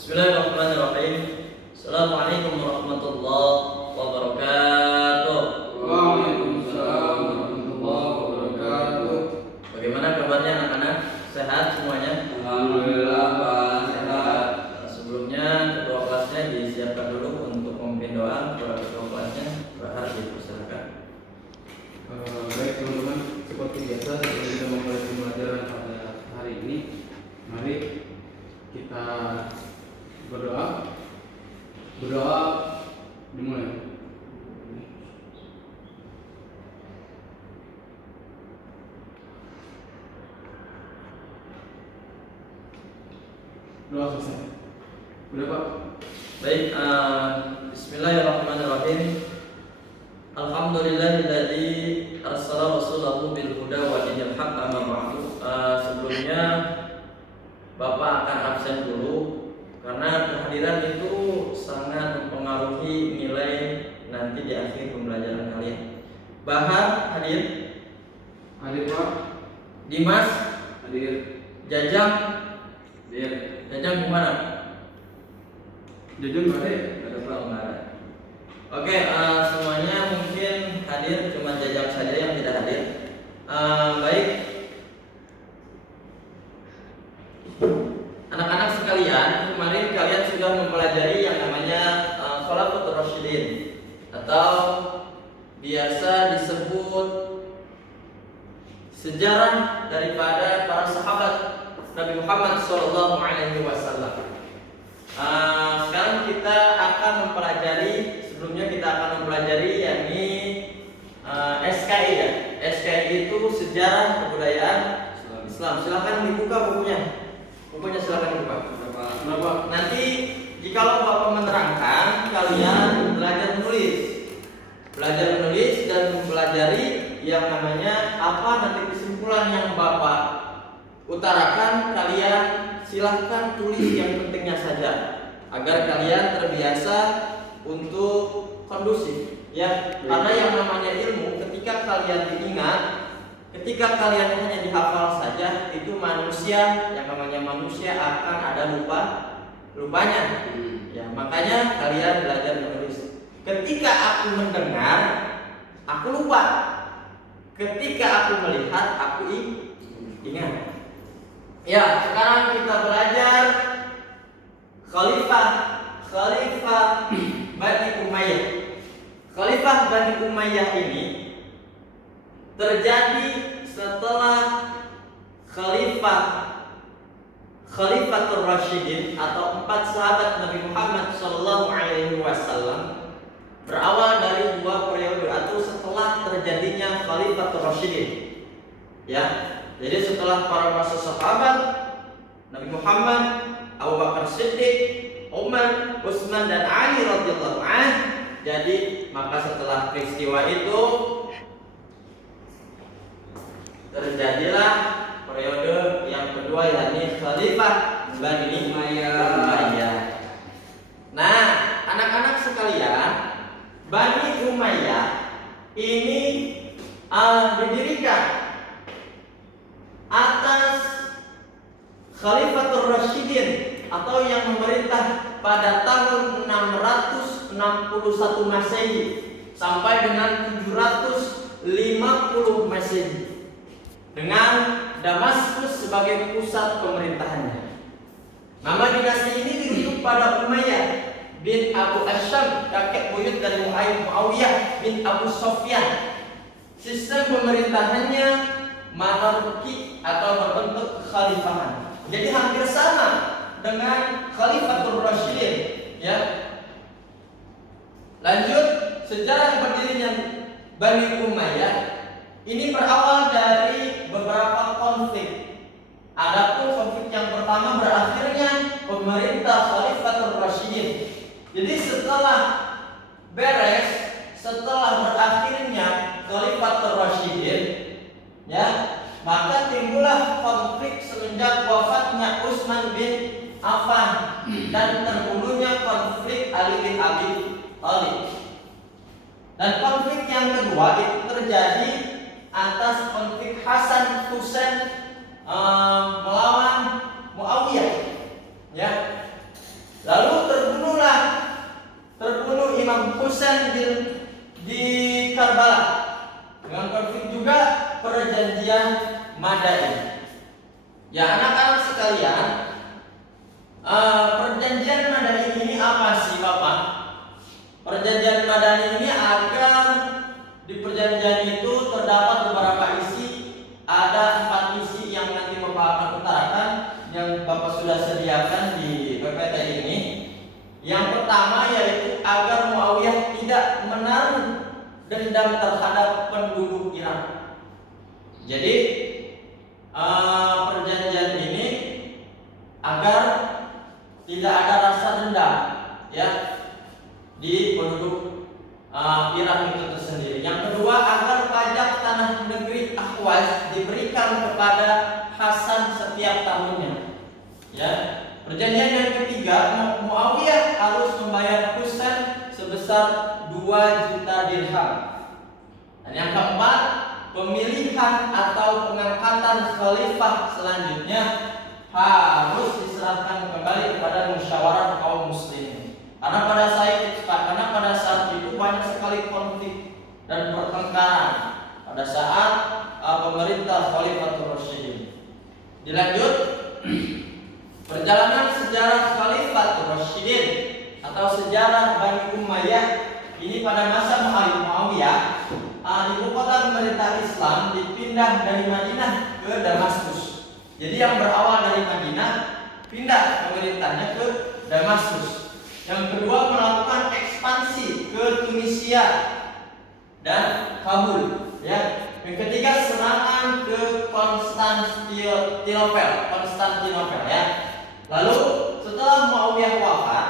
Bismillahirrahmanirrahim. Assalamualaikum warahmatullahi wabarakatuh. Waalaikumsalam warahmatullahi wabarakatuh. Bagaimana kabarnya anak-anak? Sehat semuanya? Alhamdulillah Pak, sehat. Sebelumnya ketua kelasnya disiapkan dulu untuk memimpin doa. Kepada ketua kelasnya, Pak Har, dipersilakan. Baik teman-teman, seperti biasa sebelum kita memulai pembelajaran pada hari ini, mari kita berdoa dimulai. Doa selesai. Udah Pak? Baik, bismillahirrahmanirrahim. Alhamdulillahilladzi arsala rasulahu bil huda wa dinil haqq, amma ba'du. Sebelumnya Bapak akan absen dulu karena kehadiran itu sangat mempengaruhi nilai nanti di akhir pembelajaran kalian. Bahar hadir, Hadir Pak? Dimas Hadir. Jajang, Hadir. Jajang kemana? Jujur Pak? Ada pelanggaran. Oke, semuanya mungkin hadir, cuma Jajang saja yang tidak hadir. Baik, anak-anak sekalian, kemarin kalian sudah mempelajari yang namanya Khulafatur Rasyidin atau biasa disebut sejarah daripada para sahabat Nabi Muhammad SAW. Sekarang kita akan mempelajari, sebelumnya kita akan mempelajari yakni SKI ya. SKI itu sejarah kebudayaan Islam. Silakan dibuka bukunya. Bukunya silakan dibuka. Kenapa? Nanti jikalau Bapak menerangkan, kalian belajar menulis. Belajar menulis dan mempelajari yang namanya apa nanti kesimpulan yang Bapak utarakan, kalian silahkan tulis yang pentingnya saja agar kalian terbiasa untuk kondusif ya. Karena yang namanya ilmu ketika kalian diingat, ketika kalian hanya dihafal saja, itu manusia, yang namanya manusia akan ada lupanya. Ya, makanya kalian belajar menulis. Ketika aku mendengar, aku lupa. Ketika aku melihat, aku ingat. Ya, sekarang kita belajar Khalifah Bani Umayyah. Khalifah Bani Umayyah ini terjadi setelah Khalifatur Rasyidin atau 4 sahabat Nabi Muhammad SAW berawal dari 2 periode atau setelah terjadinya Khalifatur Rasyidin. Ya, jadi setelah para sahabat Nabi Muhammad, Abu Bakar Siddiq, Umar, Utsman dan Ali radhiyallahu anhu. Jadi maka setelah peristiwa itu terjadilah periode yang kedua yakni Khalifah Bani Umayyah. Nah, anak-anak sekalian, Bani Umayyah ini didirikan atas Khalifatur Rasyidin atau yang memerintah pada tahun 661 Masehi sampai dengan 750 Masehi dengan Damaskus sebagai pusat pemerintahannya. Nama dinasti ini dirujuk pada Umayyah bin Abu Asyam, kakek buyut dari Muawiyah bin Abu Sufyan. Sistem pemerintahannya monarki atau berbentuk kekhalifahan. Jadi hampir sama dengan Khalifatur Rasyidin, ya. Lanjut, sejarah berdirinya Bani Umayyah ini berawal dari beberapa konflik. Adapun konflik yang pertama berakhirnya pemerintah Khalifatur Rasyidin. Jadi setelah berakhirnya Khalifatur Rasyidin, ya, maka timbullah konflik semenjak wafatnya Utsman bin Affan dan terbunuhnya konflik Ali bin Abi Thalib. Dan konflik yang kedua itu terjadi atas konflik Hasan Husain melawan Muawiyah, ya. di Karbala, dengan konflik juga perjanjian Madain. Ya anak-anak sekalian, perjanjian Madain ini apa sih Bapak? Perjanjian Madain ini agar di perjanjian itu terdapat beberapa isi. Ada 4 isi yang nanti Bapak akan utarakan, yang Bapak sudah sediakan di PPT ini. Yang pertama yaitu agar Muawiyah tidak menaruh dendam terhadap penduduk Irak. Jadi perjanjian ini agar tidak ada rasa dendam ya di penduduk Irak itu tersendiri. Yang kedua, agar pajak tanah negeri Ahwaz diberikan kepada Hasan setiap tahunnya. Ya. Perjanjian yang ketiga, Muawiyah harus membayar Husain sebesar 2 juta dirham. Dan yang keempat, pemilihan atau pengangkatan khalifah selanjutnya harus diserahkan kembali kepada musyawarah kaum muslimin. Karena pada saat itu banyak sekali konflik dan pertengkaran pada saat pemerintah Khalifatul Rasyidin. Dilanjut, perjalanan sejarah Khalifatul Rasyidin atau sejarah Bani Umayyah ini pada masa Muawiyah, ibu kota pemerintah Islam dipindah dari Madinah ke Damaskus. Jadi yang berawal dari Madinah pindah pemerintahnya ke Damaskus. Yang kedua, melakukan ekspansi ke Tunisia dan Kabul. Ya. Yang ketiga, serangan ke Konstantinopel. Ya. Lalu setelah Muawiyah wafat,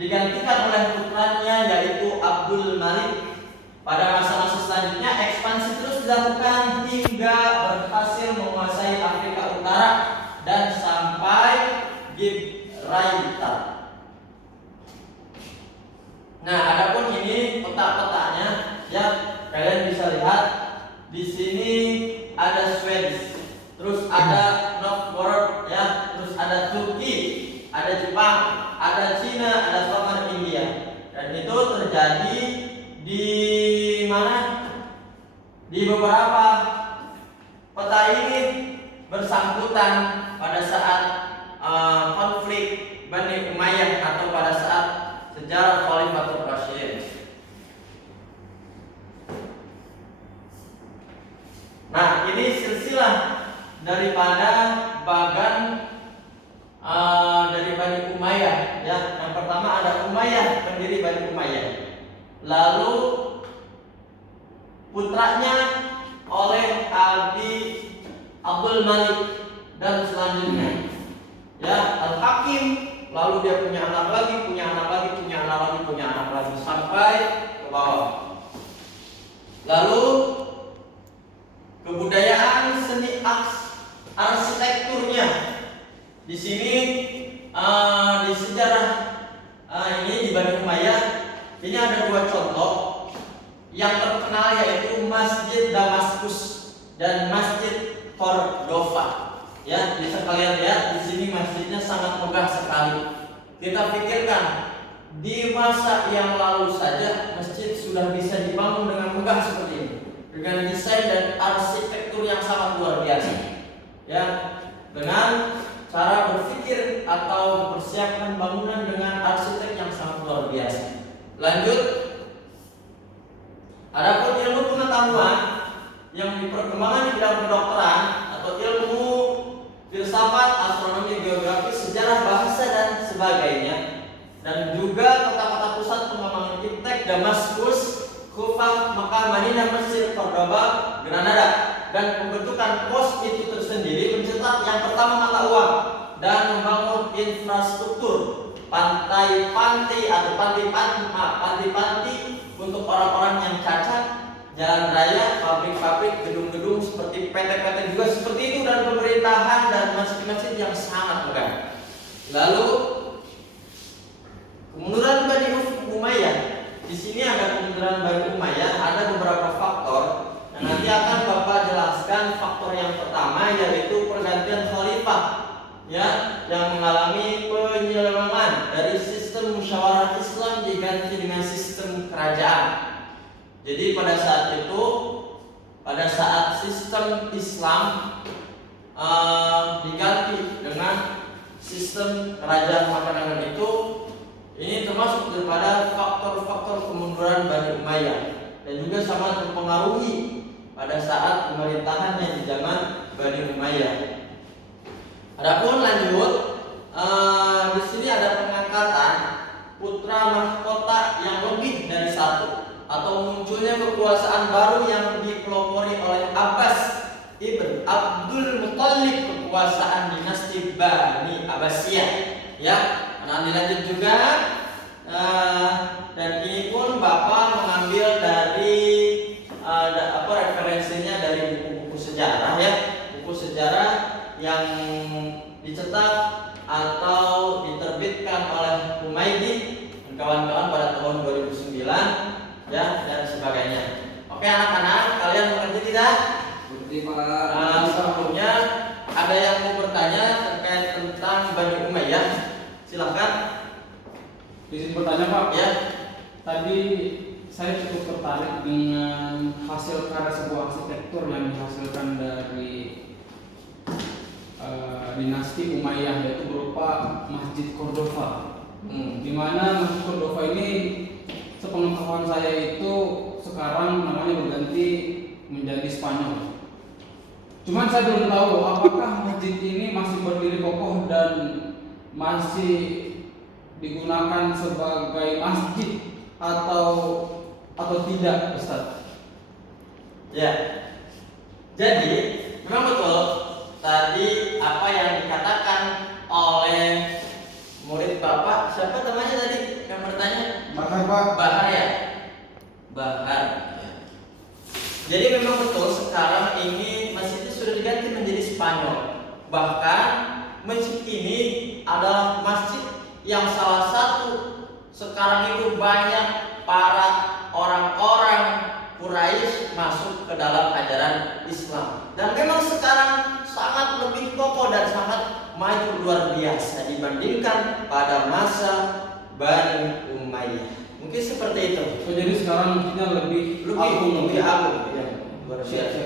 digantikan oleh putranya yaitu Abdul Malik. Pada masa-masa selanjutnya ekspansi terus dilakukan hingga berhasil menguasai Afrika Utara dan sampai Gibraltar. Nah, adapun ini peta-petanya ya, kalian bisa lihat di sini ada Swedia, terus ada Novgorod ya, terus ada Turki, ada Jepang, ada Cina, ada Selatan India. Dan itu terjadi di mana? Di beberapa peta ini bersangkutan pada saat konflik Bani Umayyah atau pada saat sejarah Khalifatul Rasyidin. Nah, ini silsilah daripada bagan dari Bani Umayyah ya. Yang pertama ada Umayyah, pendiri Bani Umayyah. Lalu putranya oleh Abdul Malik dan selanjutnya ya Al-Hakim, lalu dia punya anak lagi, punya anak lagi, punya anak lagi, punya anak lagi sampai ke bawah. Lalu kebudayaan seni arsitekturnya di sini di sejarah ini di Bani Umayyah ini ada 2 contoh. Yang terkenal yaitu Masjid Damaskus dan Masjid Cordova. Ya, bisa kalian lihat di sini masjidnya sangat megah sekali. Kita pikirkan di masa yang lalu saja masjid sudah bisa dibangun dengan megah seperti ini, dengan desain dan arsitektur yang sangat luar biasa. Ya, dengan cara berpikir atau mempersiapkan bangunan dengan arsitek yang sangat luar biasa. Lanjut, adapun ilmu pengetahuan yang di perkembangan di bidang kedokteran atau ilmu filsafat, astronomi, geografi, sejarah, bahasa dan sebagainya, dan juga kota-kota pusat pengembangan iptek Damaskus, Kufah, Makkah, Madinah, Mesir, Cordoba, Granada, dan pembentukan pos itu tersendiri mencetak yang pertama mata uang dan membangun infrastruktur pantai-panti untuk orang-orang yang cacat, jalan raya, pabrik-pabrik, gedung-gedung seperti PT-PT juga seperti itu, dan pemerintahan dan masjid-masjid yang sangat megah. Lalu kemunduran Bani Umayyah. Di sini ada kemunduran Bani Umayyah, ada beberapa faktor. Dan nanti akan Bapak jelaskan faktor yang pertama yaitu pergantian khalifah ya, yang mengalami penyelewengan dari sistem musyawarah Islam diganti dengan sistem kerajaan. Jadi pada saat itu, pada saat sistem Islam diganti dengan sistem kerajaan makanan itu, ini termasuk daripada faktor-faktor kemunduran Bani Umayyah dan juga sangat mempengaruhi pada saat pemerintahannya di zaman Bani Umayyah. Adapun lanjut, di sini ada pengangkatan putra mahkota yang lebih dari satu, atau munculnya kekuasaan baru yang dipelopori oleh Abbas ibn Abdul Muthalib, kekuasaan dinasti Bani Abbasiyah. Ya, nah dilanjut juga, dan ini pun Bapak mengambil dari referensinya dari buku-buku sejarah ya, buku sejarah yang dicetak atau diterbitkan oleh Humaydi dan kawan-kawan pada tahun 2009 ya, dan sebagainya. Oke anak-anak, kalian mengerti tidak? Mengerti Pak. Sebelumnya ada yang mau bertanya terkait tentang Bani Umayyah? Silahkan. Izin bertanya Pak. Ya. Tadi saya cukup tertarik dengan hasil karya sebuah arsitektur yang dihasilkan dari dinasti Umayyah, yaitu berupa Masjid Cordova. Di mana Masjid Cordova ini, sepengetahuan saya itu sekarang namanya berganti menjadi Spanyol. Cuman saya belum tahu apakah masjid ini masih berdiri kokoh dan masih digunakan sebagai masjid atau tidak, Ustaz? Ya. Jadi memang betul tadi apa yang dikatakan oleh murid Bapak, siapa namanya tadi yang bertanya? Bahar Pak. Bahar ya? Bahar. Jadi memang betul sekarang ini masjid itu sudah diganti menjadi Spanyol. Bahkan masjid ini adalah masjid yang salah satu sekarang itu banyak para orang-orang Quraisy masuk ke dalam ajaran Islam. Dan memang sekarang sangat lebih kokoh dan sangat maju luar biasa dibandingkan pada masa Bani Umayyah. Mungkin seperti itu. Oh, jadi sekarang masjidnya lebih agung. Ya, luar biasa.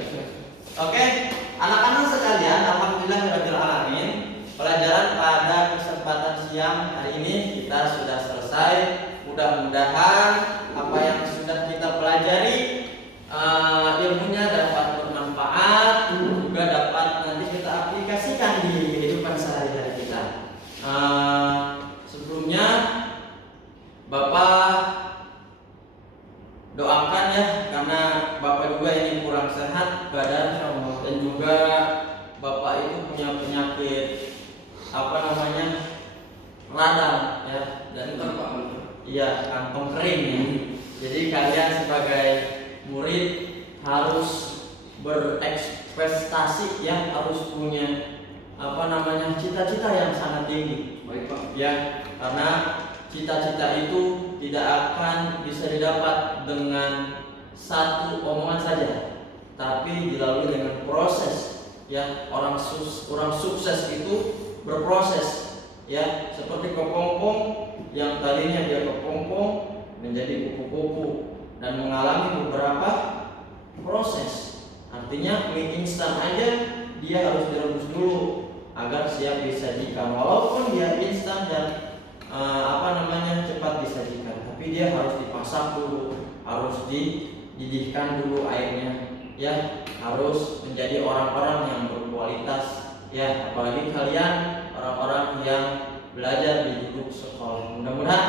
Oke, anak-anak sekalian, alhamdulillahirabbil alamin. Pelajaran pada kesempatan siang hari ini kita sudah selesai. Mudah-mudahan apa yang sudah kita pelajari ilmunya dapat bermanfaat, juga dapat nanti kita aplikasikan di kehidupan sehari-hari kita. Sebelumnya Bapak doakan ya, karena Bapak juga ini kurang sehat badan, dan juga Bapak itu punya penyakit radang ya, dan iya kantong kering ya. Jadi kalian sebagai murid harus berekspektasi ya, harus punya cita-cita yang sangat tinggi. Baik Pak. Ya, karena cita-cita itu tidak akan bisa didapat dengan satu omongan saja, tapi dilalui dengan proses. Ya, orang sukses itu berproses. Ya, seperti kepompong yang tadinya dia kepompong menjadi kupu-kupu dan mengalami beberapa proses. Artinya mie instan aja dia harus direbus dulu agar siap disajikan. Walaupun dia instan dan cepat disajikan, tapi dia harus dipasak dulu, harus dididihkan dulu airnya, ya, harus menjadi orang-orang yang berkualitas, ya, apalagi kalian orang-orang yang belajar di duduk sekolah. Mudah-mudahan